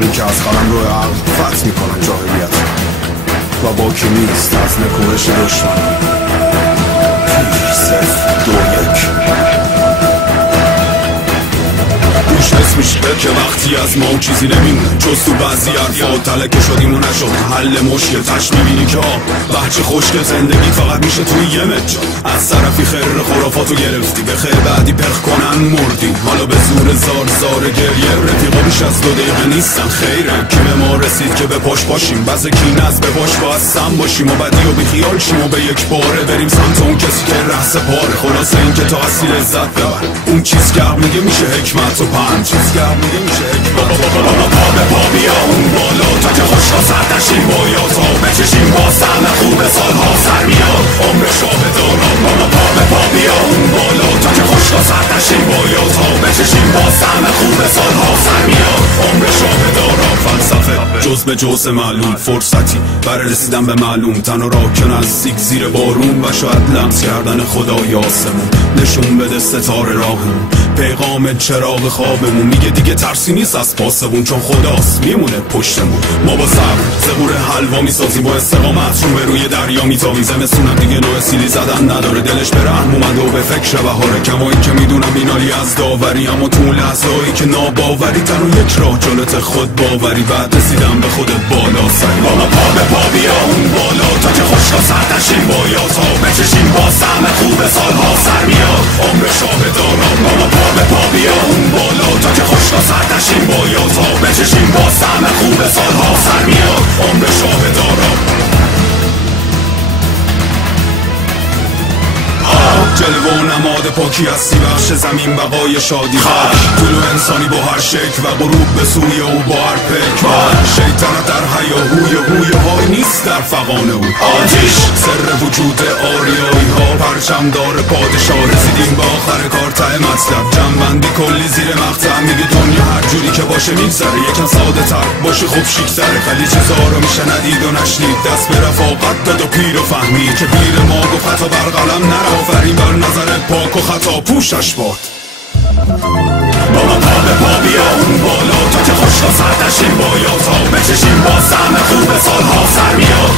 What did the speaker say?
قانونی که از قلم روی عقل فتح میکنن جاهلیت و با کی نیست از نکوهش دشمن. پیر 0-2-1 گوش اسمش که وقتی از ما چیزی نمیمونه جز تو بعضی حرفا تلکه شدیم و نشد حل مشکل تش میبینی که بچه خشک زندگی فقط میشه توی یه متر. از طرفی خیر خرافاتو گرفتی به خیر بعدی پخ کنن مردی حالا به زور زار گریه رفیقا بیش از 2 دقیقه نیستن خیره کی به ما رسید که به پاش باشیم بز کی نز به پاش باید سم باشیم و بدی و بیخیال شیم و به یک باره بریم سمت اون کسی که رأس پاره. خلاصه این که تا اصلی لذت ببر اون چیز که میگه میشه حکمت و پند چیز که میگه میشه حکمت پا به پا بیا اون بالا تا که خوشا سردشیم بایا تا بچشیم با سهم خوب سالها سر میاد عمرشا به دارم. پا به پا بیا اون بالا تا که خوشا سردشیم بایا تا بچشیم با سهم خوب سالها سر میاد عمرشا به دارم. فلسفه جز به جز معلوم فرصتی برای رسیدن به معلوم تنها راه که نزدیک زیر بارون و شاید لمس کردن خدای آسمون نشون بده ستاره راهمون پیغام چراغ خوابمون میگه دیگه ترسی نیست از پاسمون چون خداست میمونه پشتمون. ما با صبر زبور حلوا میسازیم با استقامت رو به روی دریا میتابیم زمستونم دیگه نوع سیلی زدن نداره دلش به رحم اومده و به فکر بهاره کمایی که میدونم اینالی از داوری اما تو لحظه‌ای که ناباوری تنها یک راه جلوت خود باوری بعد رسیدم به خودت بالا سری. ما پا به پا بیا اون بالا تا که خوشا سردشیم بایا تا بچشیم با سهم خوب سالها سر میاد عمرشا به دارم. ما پا به پا بیا اون بالا تا که خوشا سردشیم بایا تا بچشیم با سهم خوب سالها سر میاد عمرشا به دارم. جلوه و نماد پاکی هستی بخش زمین بقای شادی خاک طول انسانی با هر شکل و غروب به سوی او با هر پک شیطنت در هیاهوی های نیست در فغان او آتیش سر وجود آریایی ها پرچم دار پادشاه رسیدیم به آخر کار ته مطلب جنبندی کلی زیر مقطع میگه دنیا هر جوری که باشه میگذره یکم ساده تر باشه خوب شیک‌تره خیلی چیزا رو میشه ندید و نشنید دست به رفاقت داد و پیر و فهمید که پیر ما گفت خطا بر قلم نره آفرین بر نظر پاک و خطا پوشش باد. بابا پا به پا بیا اون بالا تا که خوشا سردشیم بایا تا بچشیم با سهم خوب سالها سر میاد